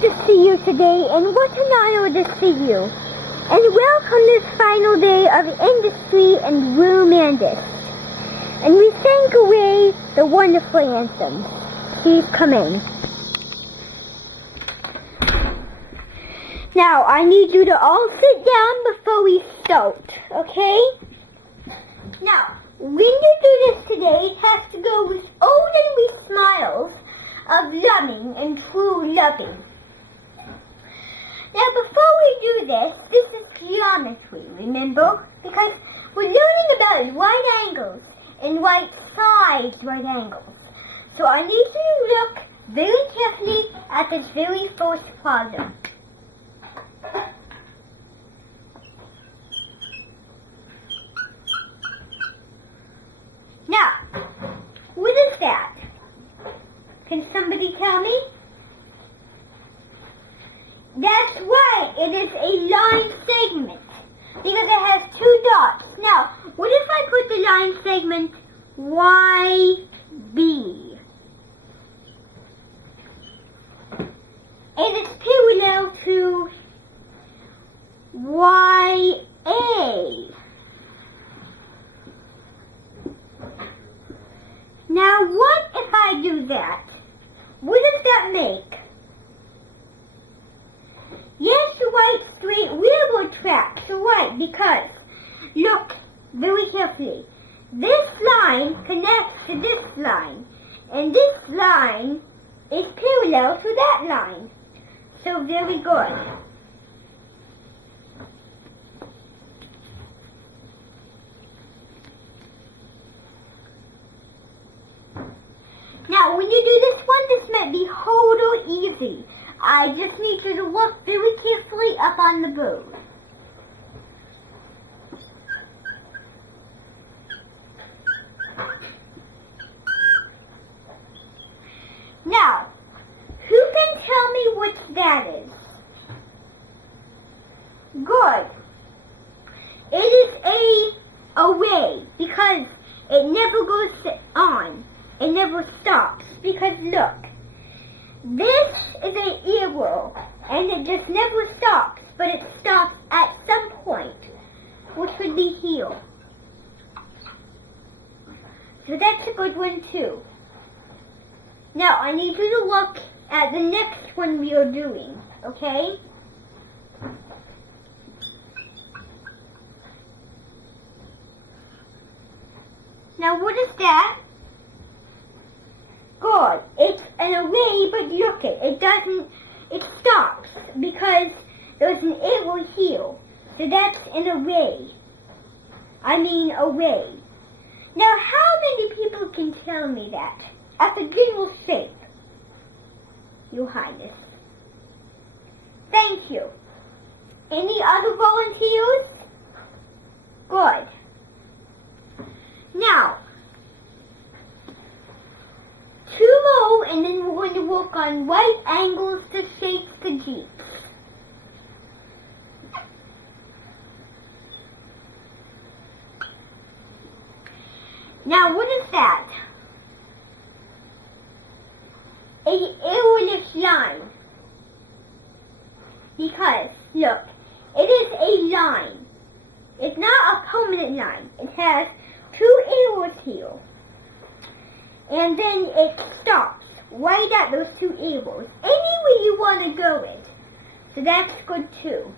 to see you today, and what an honor to see you. And welcome this final day of industry and room andest. And we sang away the wonderful anthem. Please come in. Now, I need you to all sit down before we start, okay? Now, when you do this today, it has to go with old and wee smiles of loving and true loving. Now, before we do this is geometry, remember? Because we're learning about right angles and right-sized right angles. So I need you to look very carefully at this very first problem. Now, what is that? Can somebody tell me? That's right, it is a line segment because it has two dots. Now, what if I put the line segment YB? It is parallel to YA. Now, what if I do that? What does that make? Yes, the right straight railroad tracks are right, because, look very carefully, this line connects to this line, and this line is parallel to that line. So very good. Now, when you do this one, this might be hard or easy. I just need you to look very carefully up on the board. Now, who can tell me what that is? Good. It is a array because it never goes on. It never stops because look, this is an arrow and it just never stops, but it stops at some point, which would be here. So that's a good one too. Now I need you to look at the next one we are doing, okay? Now what is that? Good. It's an array, but look it stops because there's an arrow here. So that's an array. I mean array. Now how many people can tell me that? At the general shape, Your Highness. Thank you. Any other volunteers? Good. Now, two more, and then we're going to work on right angles to shape the Jeep. Now, what is that? A arrowless line. Because, look, it is a line. It's not a permanent line. It has two arrows here. And then it stops right at those two arrows. Anywhere you want to go with. So that's good too.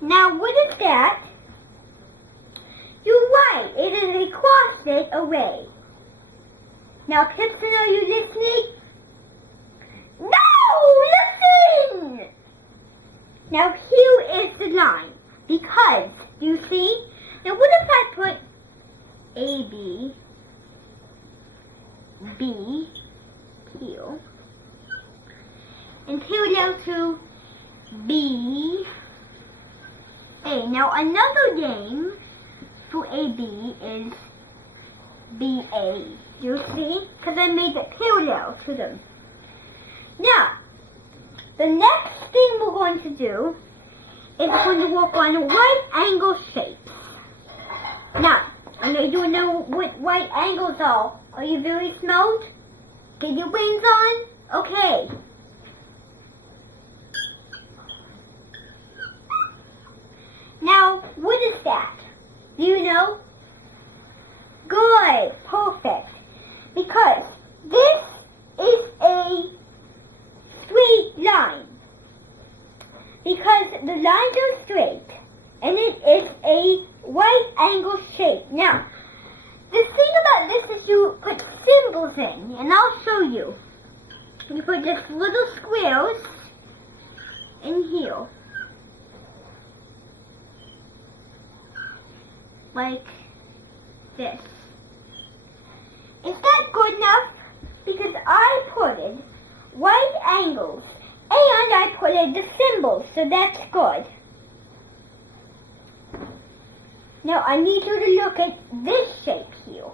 Now what is that? You're right, it is a cross-stitch array. Now, Clifton, are you listening? No! Listen! Now, here is the line. Because, do you see? Now, what if I put AB, B, here, and parallel to B, A. Now, another name for AB is BA. You see? Because I made it parallel to them. Now, the next thing we're going to do is we're going to work on right angle shapes. Now, I know you know what right angles are. Are you very smart? Get your brains on? Okay. Now, what is that? Do you know? Good. Perfect. Because this is a straight line. Because the lines are straight. And it is a right angle shape. Now, the thing about this is you put symbols in. And I'll show you. You put just little squares in here. Like this. Is that good enough? Because I put in right angles and I put in the symbols, so that's good. Now I need you to look at this shape here.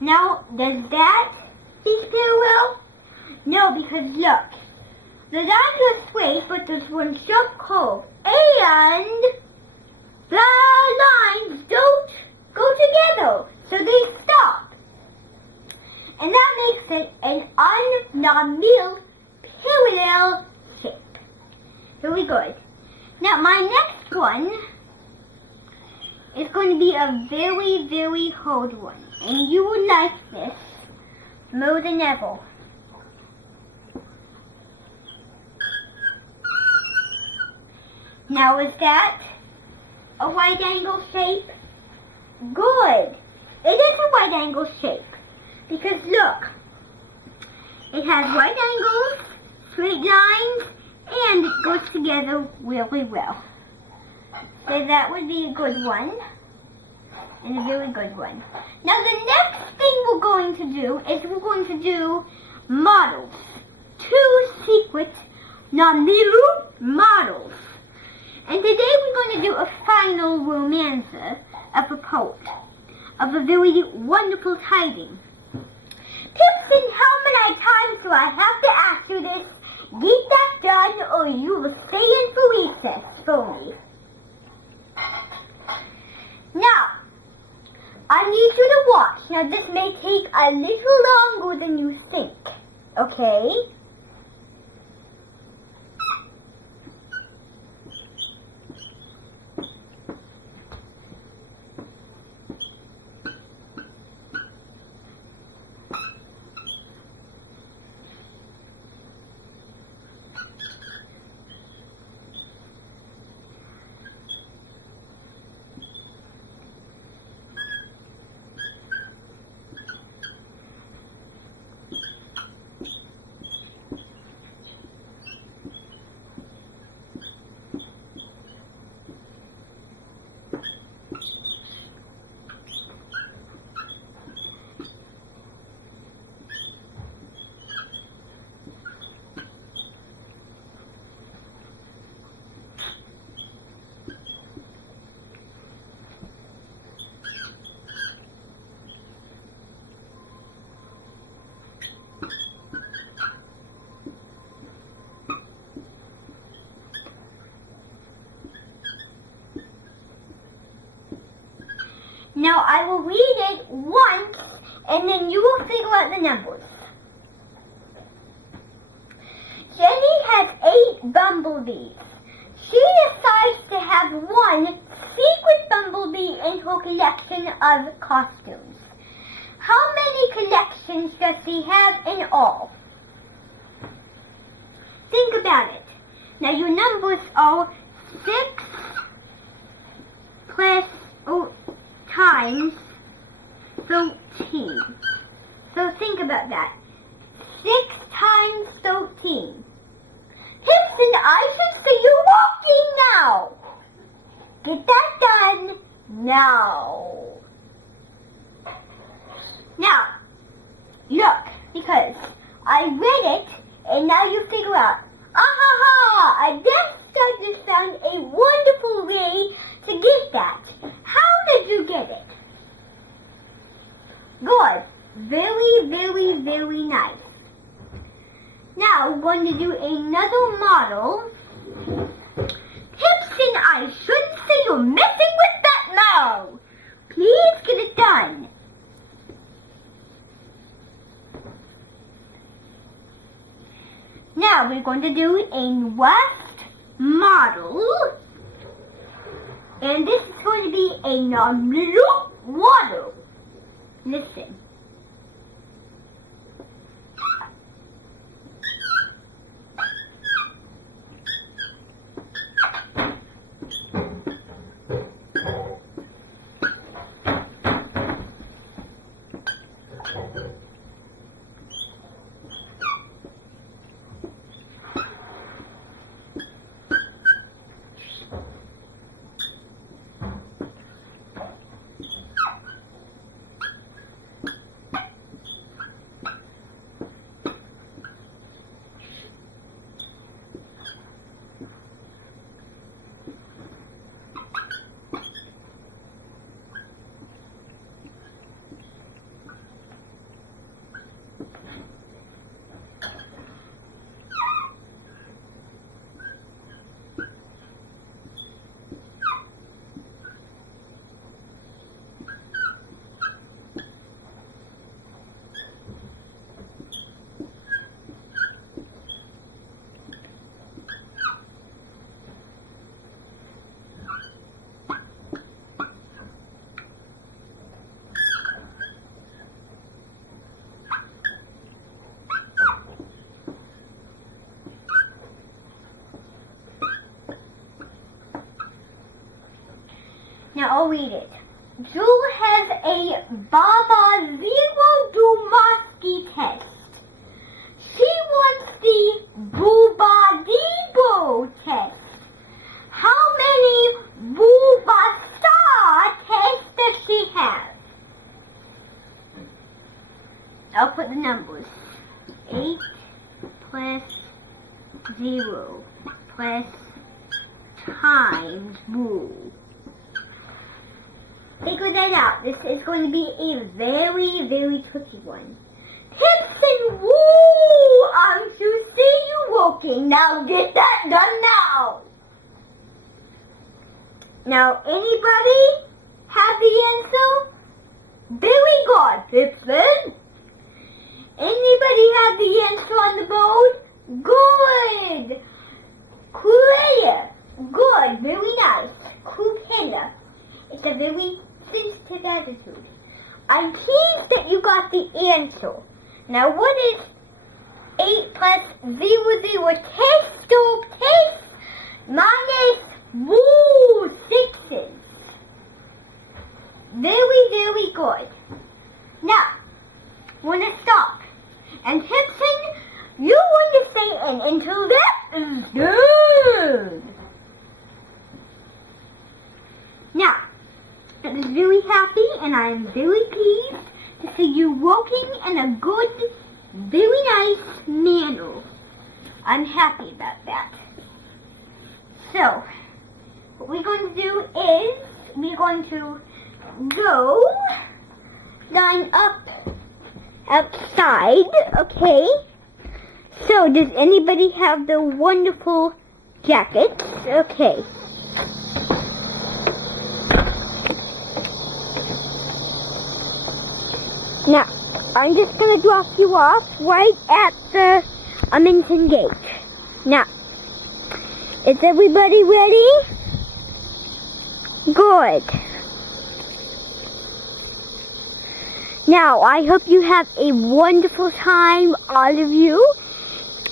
Now, does that speak parallel? No, because look. The lines are straight, but there's one sharp curve, and the lines don't go together, so they stop. And that makes it an un-non-mill parallel shape. Very good. Now, my next one is going to be a very, very hard one, and you will like this more than ever. Now, is that a right angle shape? Good. It is a right angle shape. Because look, it has right angles, straight lines, and it goes together really well. So that would be a good one. And a very good one. Now, the next thing we're going to do is we're going to do models. 2 secret non-middle models. And today we're going to do a final romancer of a poet, of a very wonderful tiding. Pipson, how many times do I have to ask you this? Get that done or you will stay in for recess for me. Now, I need you to watch. Now this may take a little longer than you think, okay? Now I will read it once, and then you will figure out the numbers. Jenny has 8 bumblebees. She decides to have 1 secret bumblebee in her collection of costumes. How many collections does she have in all? Think about it. Now your numbers are 6 plus times 13. So think about that. 6 times 13. Pipson, I should see you walking now. Get that done now. Now, look, because I read it, and now you figure out, I just found a wonderful way to get that. How did you get it? another model. Tipson, I shouldn't say you're messing with that now. Please get it done. Now we're going to do a last model. And this is going to be a little model. Listen. Now I'll read it. Jewel has a Baba Zero Dumaski test. She wants the Bubadibo test. How many Bubastar tests does she have? I'll put the numbers. 8 plus 0 plus times Boo. Figure that out. This is going to be a very, very tricky one. Tipson, woo! I'm to see you walking. Now get that done now. Now, anybody have the answer? Very good, Tipson. Anybody have the answer on the board? Good. Clear. Good. Very nice. Cupilla. It's a very sensitive attitude. I'm pleased that you got the answer. Now what is 8 plus 0 test of test minus 6s? Very, very good. Now, want to stop. And Tipson, you want to say an until that is good. Now, I'm very happy and I'm very pleased to see you walking in a good, very nice manner. I'm happy about that. So, what we're going to do is we're going to go line up outside, okay? So, does anybody have the wonderful jackets? Okay. Now, I'm just going to drop you off right at the Amington gate. Now, is everybody ready? Good. Now, I hope you have a wonderful time, all of you,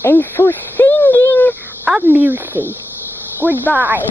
and for singing of music. Goodbye.